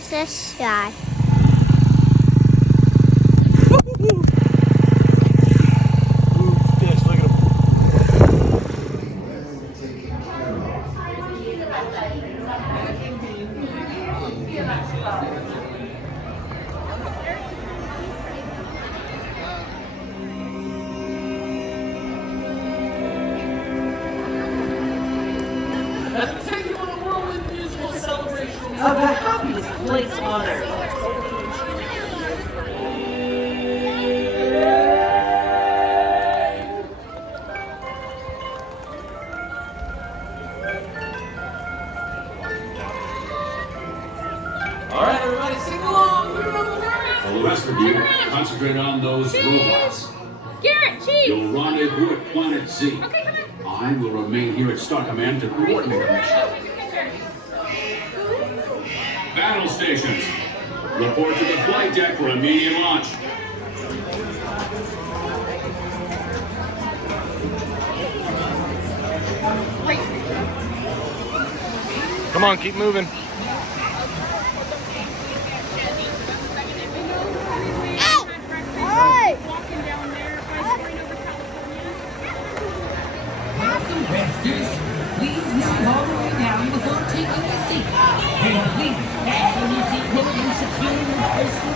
Who's this guy? Fish, look at him. Take you on a whirlwind musical celebration of the happiest place on earth. All right, everybody, sing along. Put it on the words. Well, the rest of you, concentrate on those robots. Garrett, Chief! You'll rendezvous at Planet Z. Okay, come on. I will remain here at Star Command to coordinate the mission. Battle stations, report to the flight deck for immediate launch. Come on, keep moving. Hey! Walking down there, bicycling over California. Welcome, resters. Please move all the way down before taking a seat. Then please fasten your seatbelt and secure your personal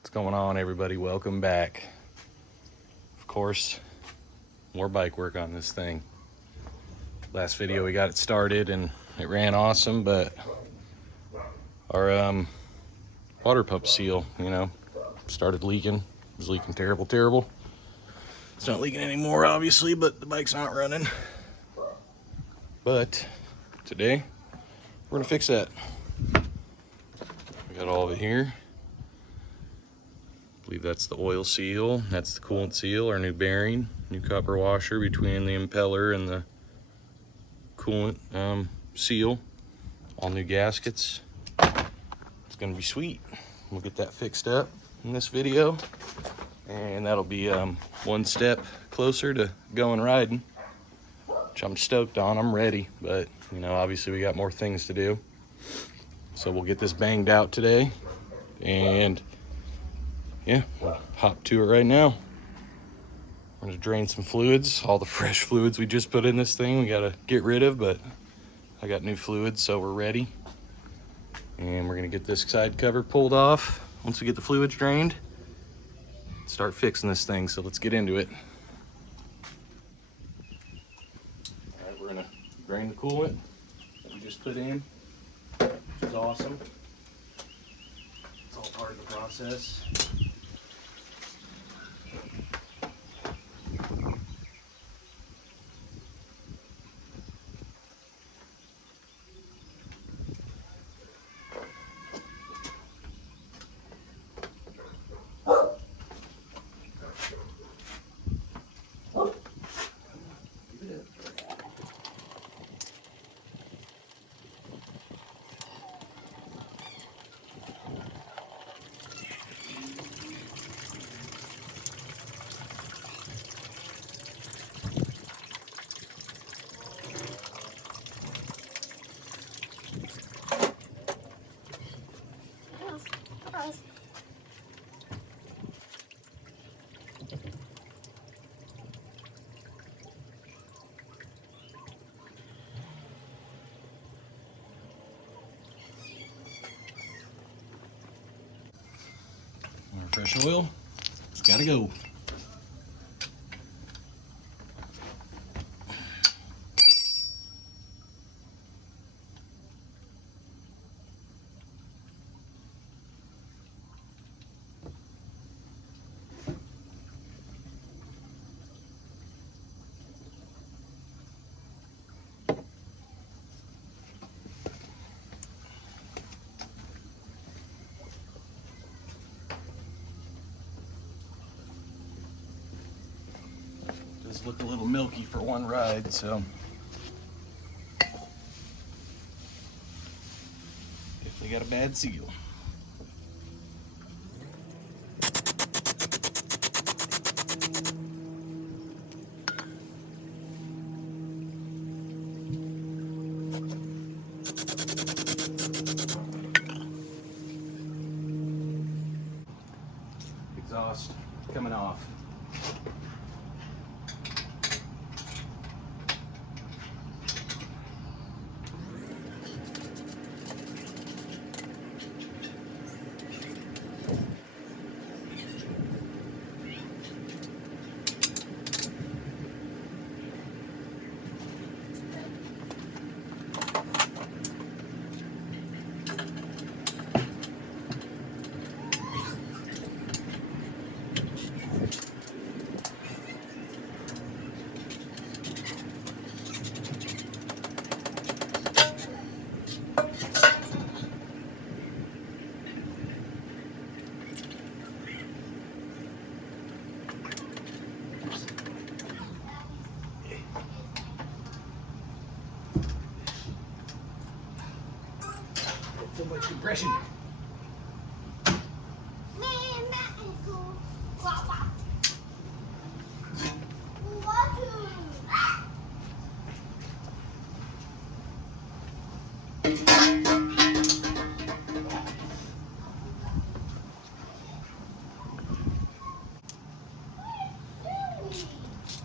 What's going on, everybody? Welcome back. Of course, more bike work on this thing. Last video we got it started and it ran awesome, but our water pump seal, started leaking. It was leaking terrible. It's not leaking anymore, obviously, but the bike's not running. But today, we're gonna fix that. We got all of it here. I believe that's the oil seal, that's the coolant seal, our new bearing, new copper washer between the impeller and the coolant seal, all new gaskets. It's gonna be sweet. We'll get that fixed up in this video, and that'll be one step closer to going riding, which I'm stoked on. I'm ready, but obviously we got more things to do. So we'll get this banged out today, and yeah, we'll hop to it right now. We're gonna drain some fluids, all the fresh fluids we just put in this thing we gotta get rid of, but I got new fluids, so we're ready. And we're gonna get this side cover pulled off once we get the fluids drained. Start fixing this thing, so let's get into it. All right, we're gonna drain the coolant that we just put in, which is awesome. It's all part of the process. More fresh oil. It's gotta go. Does look a little milky for one ride, so definitely got a bad seal. compression.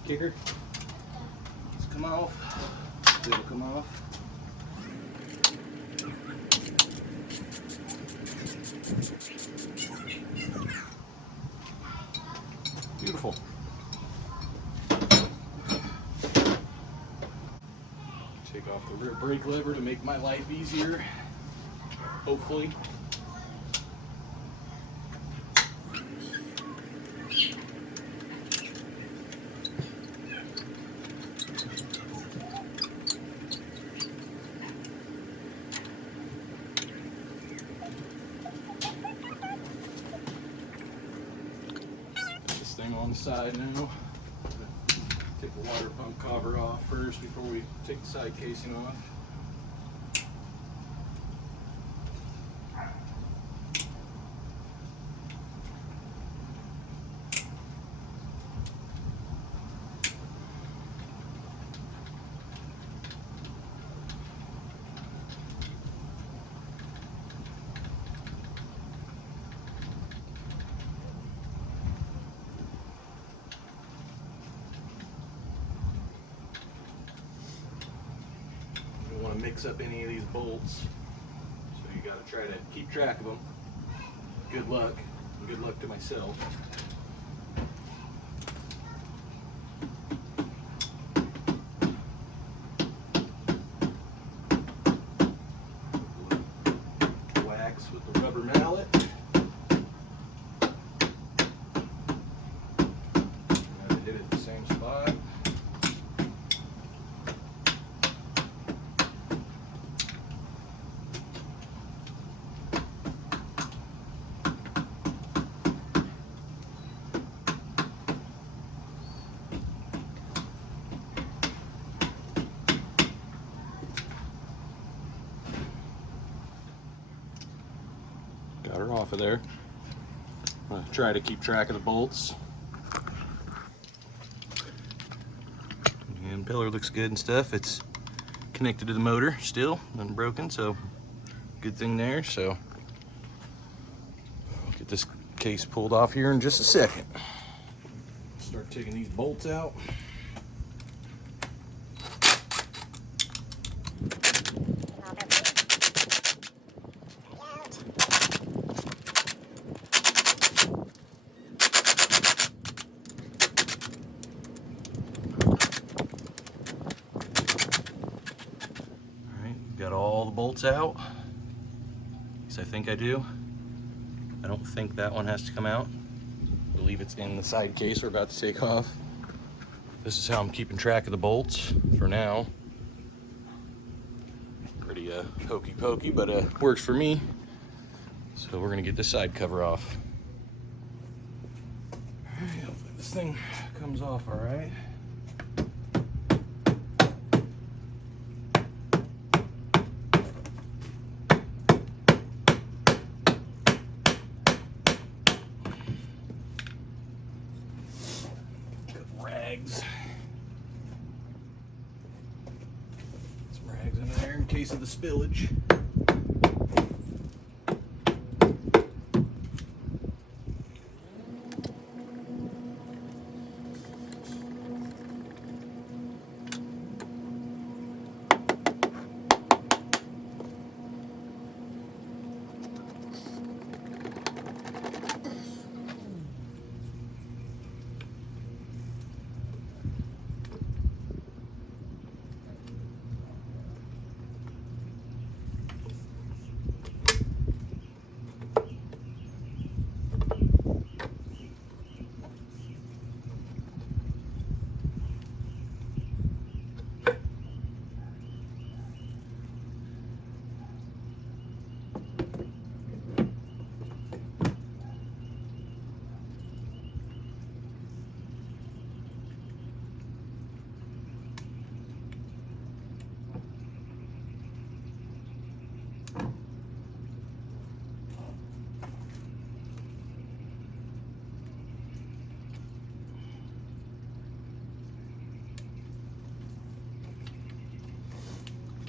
Kicker. Let's come off. It'll come off. Beautiful. Take off the rear brake lever to make my life easier, hopefully. This thing on the side now. Take the water pump cover off first before we take the side casing off. Want to mix up any of these bolts, so you got to try to keep track of them. Good luck, and good luck to myself. Wax with the rubber mallet. Now hit it at the same spot. Got her off of there. I'm gonna try to keep track of the bolts. The impeller looks good and stuff. It's connected to the motor still, unbroken, so good thing there. So I'll get this case pulled off here in just a second. Start taking these bolts out. Got all the bolts out. At least I think I do. I don't think that one has to come out. I believe it's in the side case we're about to take off. This is how I'm keeping track of the bolts for now. Pretty hokey pokey, but works for me. So we're gonna get this side cover off. All right, hopefully this thing comes off all right. Rags. Some rags in there in case of the spillage.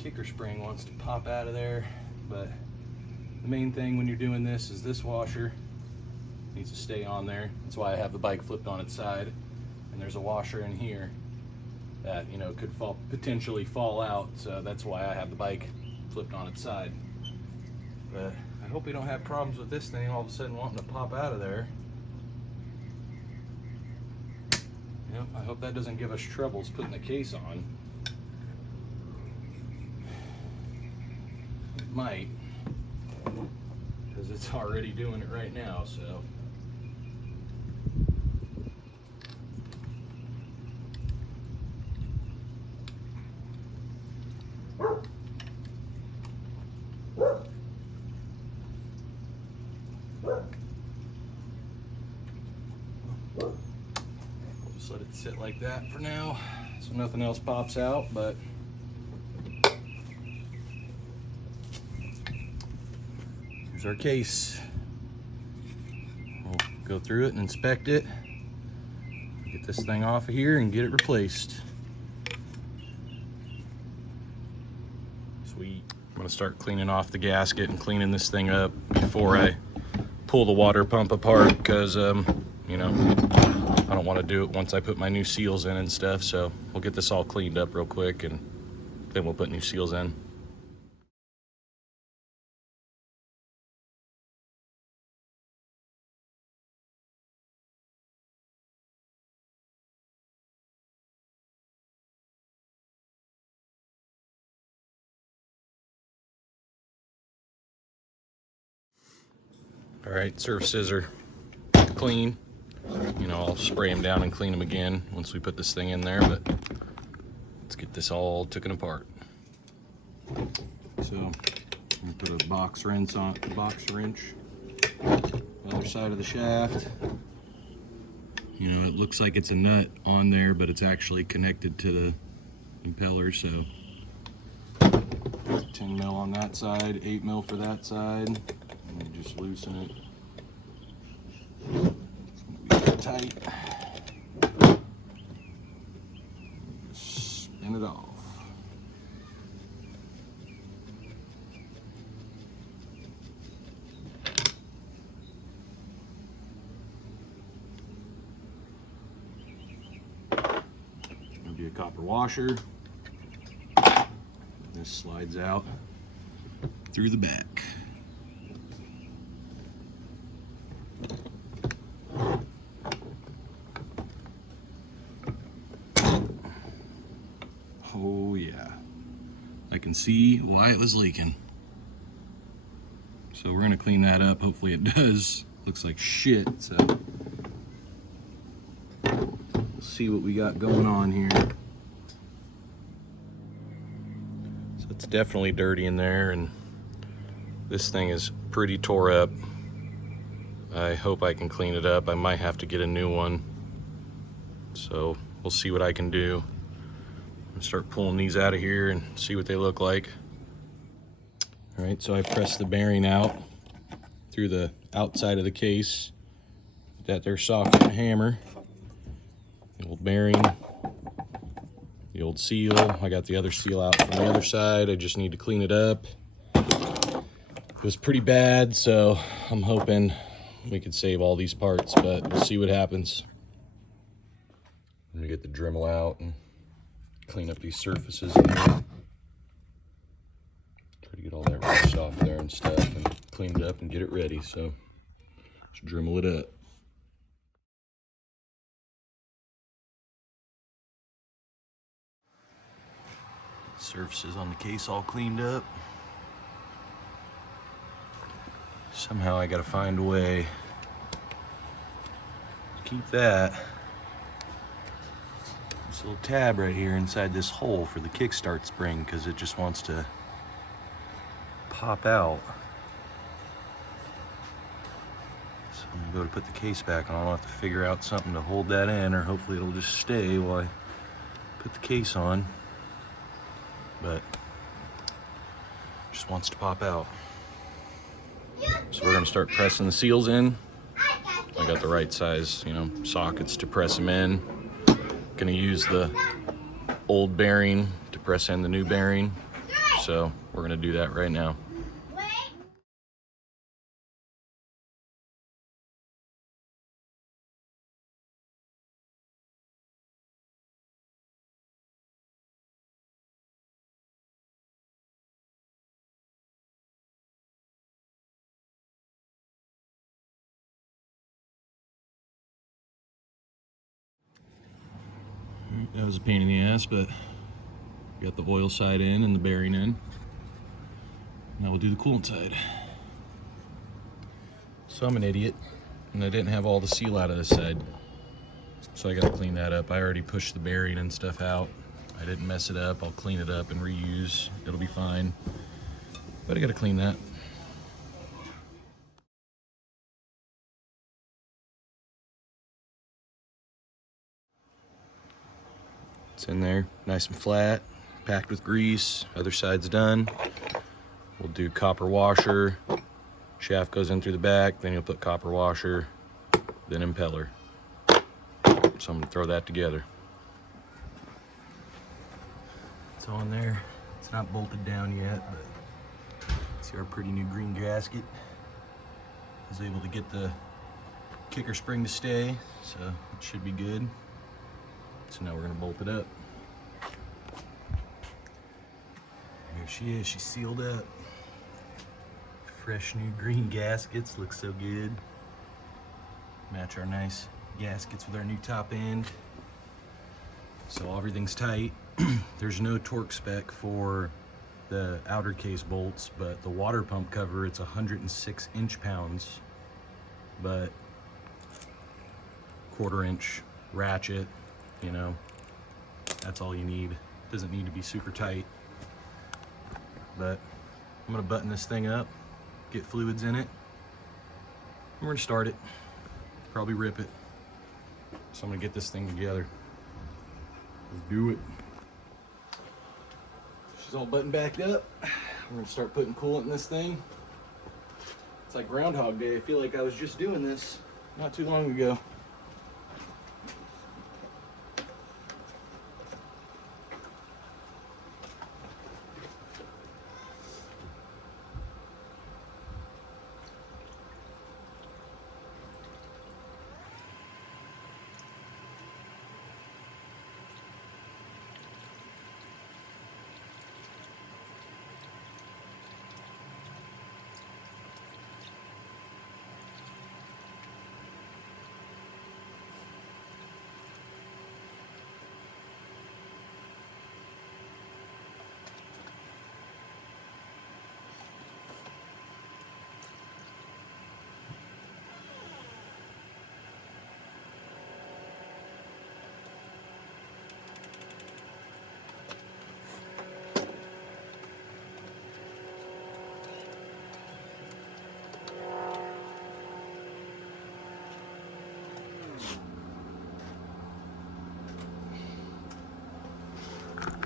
kicker spring wants to pop out of there, but the main thing when you're doing this is this washer needs to stay on there. That's why I have the bike flipped on its side, and there's a washer in here that, you know, could potentially fall out, so that's why I have the bike flipped on its side. But I hope we don't have problems with this thing all of a sudden wanting to pop out of there. Yep, I hope that doesn't give us troubles putting the case on. It might, because it's already doing it right now, so. Just let it sit like that for now, so nothing else pops out, but here's our case. We'll go through it and inspect it, get this thing off of here and get it replaced. Sweet. I'm gonna start cleaning off the gasket and cleaning this thing up before I pull the water pump apart, because you know, I don't want to do it once I put my new seals in and stuff. So we'll get this all cleaned up real quick and then we'll put new seals in. All right, surfaces are clean. You know, I'll spray them down and clean them again once we put this thing in there, but let's get this all taken apart. So I'm gonna put a box wrench on the other side of the shaft. You know, it looks like it's a nut on there, but it's actually connected to the impeller, so 10 mil on that side, 8 mil for that side, and you just loosen it. Tight. Spin it off. Gonna be a copper washer. This slides out through the back. Oh yeah, I can see why it was leaking. So we're gonna clean that up. Hopefully it does. Looks like shit, so we'll see what we got going on here. So it's definitely dirty in there, and this thing is pretty tore up. I hope I can clean it up. I might have to get a new one. So we'll see what I can do. Start pulling these out of here and see what they look like. All right, so I pressed the bearing out through the outside of the case with that there socket and hammer. The old bearing, the old seal. I got the other seal out from the other side. I just need to clean it up. It was pretty bad, so I'm hoping we could save all these parts, but we'll see what happens. I'm gonna get the Dremel out and clean up these surfaces in here. Try to get all that rust off there and stuff and clean it up and get it ready. So let's Dremel it up. Surfaces on the case all cleaned up. Somehow I gotta find a way to keep that. This little tab right here inside this hole for the kickstart spring, because it just wants to pop out. So I'm gonna go to put the case back on. I'll have to figure out something to hold that in, or hopefully it'll just stay while I put the case on. But just wants to pop out. So we're gonna start pressing the seals in. I got the right size, you know, sockets to press them in. Gonna use the old bearing to press in the new bearing. so we're gonna do that right now. That was a pain in the ass, but got the oil side in and the bearing in. Now we'll do the coolant side. So I'm an idiot, and I didn't have all the seal out of this side. So I gotta clean that up. I already pushed the bearing and stuff out. I didn't mess it up. I'll clean it up and reuse. It'll be fine. But I gotta clean that. It's in there, nice and flat, packed with grease. Other side's done. We'll do copper washer. Shaft goes in through the back, then you'll put copper washer, then impeller. So I'm gonna throw that together. It's on there. It's not bolted down yet, but see our pretty new green gasket. I was able to get the kicker spring to stay, so it should be good. So now we're gonna bolt it up. Here she is, she's sealed up. Fresh new green gaskets, look so good. Match our nice gaskets with our new top end. So everything's tight. There's no torque spec for the outer case bolts, but the water pump cover, it's 106 inch-pounds, but 1/4 inch ratchet, you know, that's all you need. Doesn't need to be super tight. But I'm gonna button this thing up, get fluids in it, and we're gonna start it, probably rip it. So I'm gonna get this thing together. Let's do it. She's all buttoned back up. We're gonna start putting coolant in this thing. It's like Groundhog Day. I feel like I was just doing this not too long ago.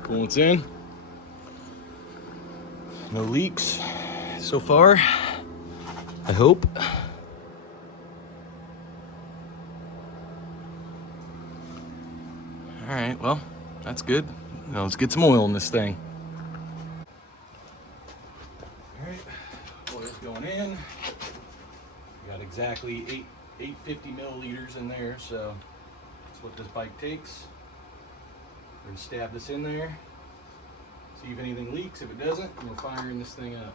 Coolant's in. No leaks so far, I hope. All right, well, that's good. Now let's get some oil in this thing. All right, oil's going in. We got exactly 850 milliliters in there, so that's what this bike takes. We're gonna stab this in there, see if anything leaks. If it doesn't, we're firing this thing up.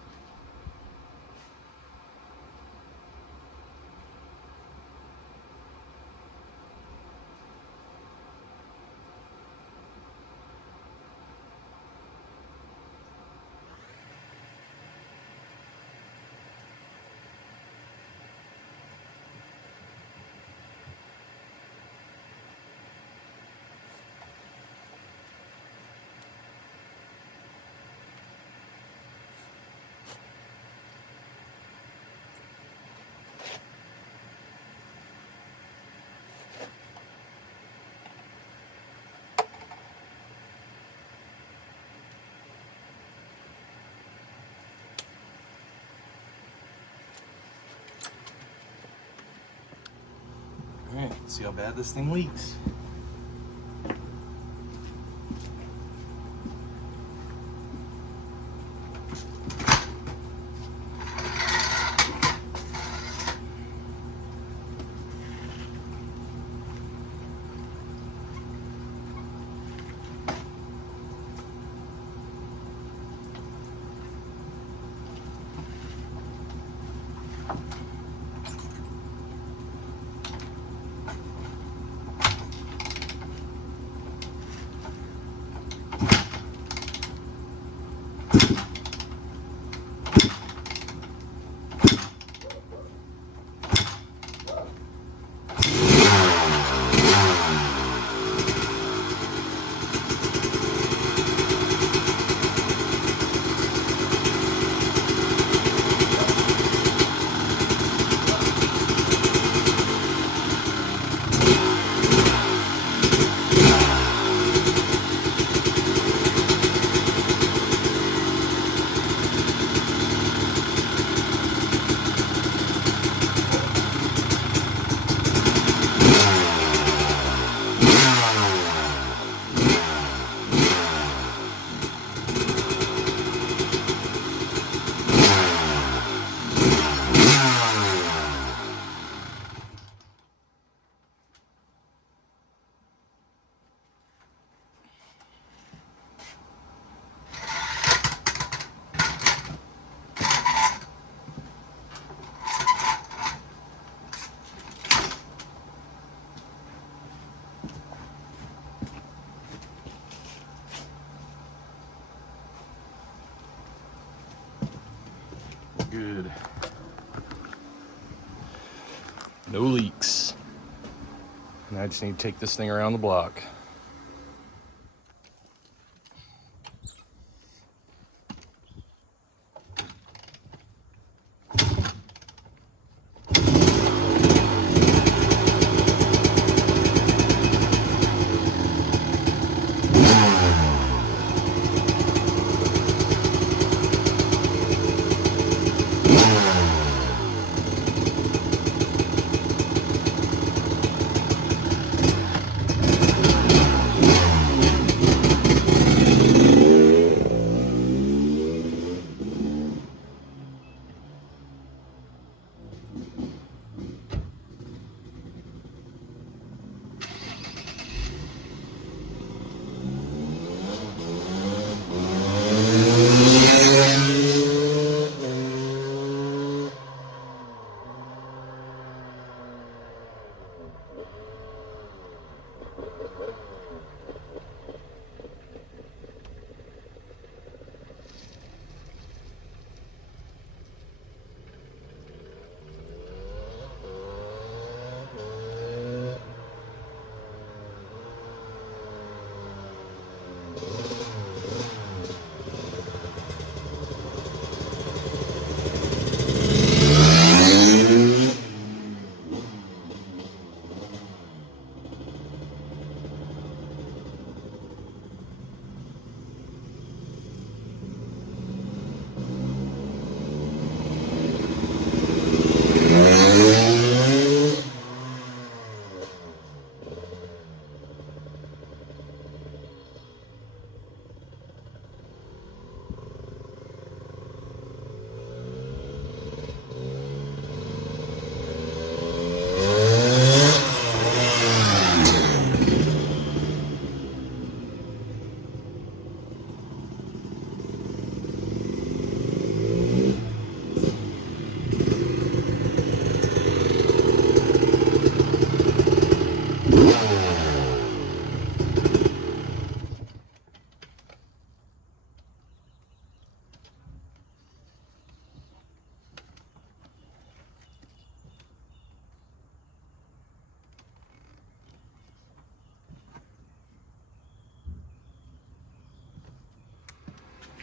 All right, let's see how bad this thing leaks. good. No leaks. And I just need to take this thing around the block.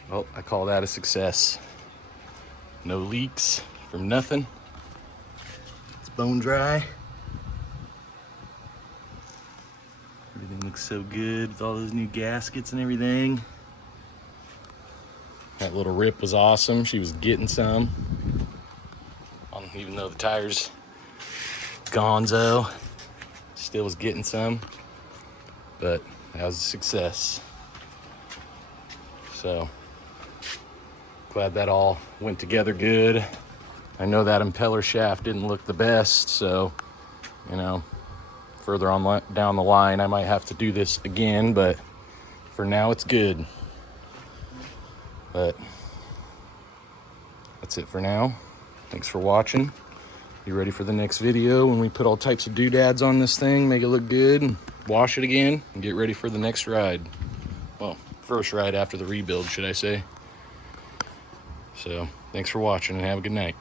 Well, I call that a success. No leaks from nothing. It's bone dry. Everything looks so good with all those new gaskets and everything. That little rip was awesome. She was getting some. Even though the tire's gonzo, still was getting some. But that was a success. So, glad that all went together good. I know that impeller shaft didn't look the best, so, you know, further on down the line, I might have to do this again, but for now it's good. But that's it for now. Thanks for watching. Be ready for the next video when we put all types of doodads on this thing, make it look good, and wash it again, and get ready for the next ride. Well, first ride after the rebuild, should I say. So, thanks for watching and have a good night.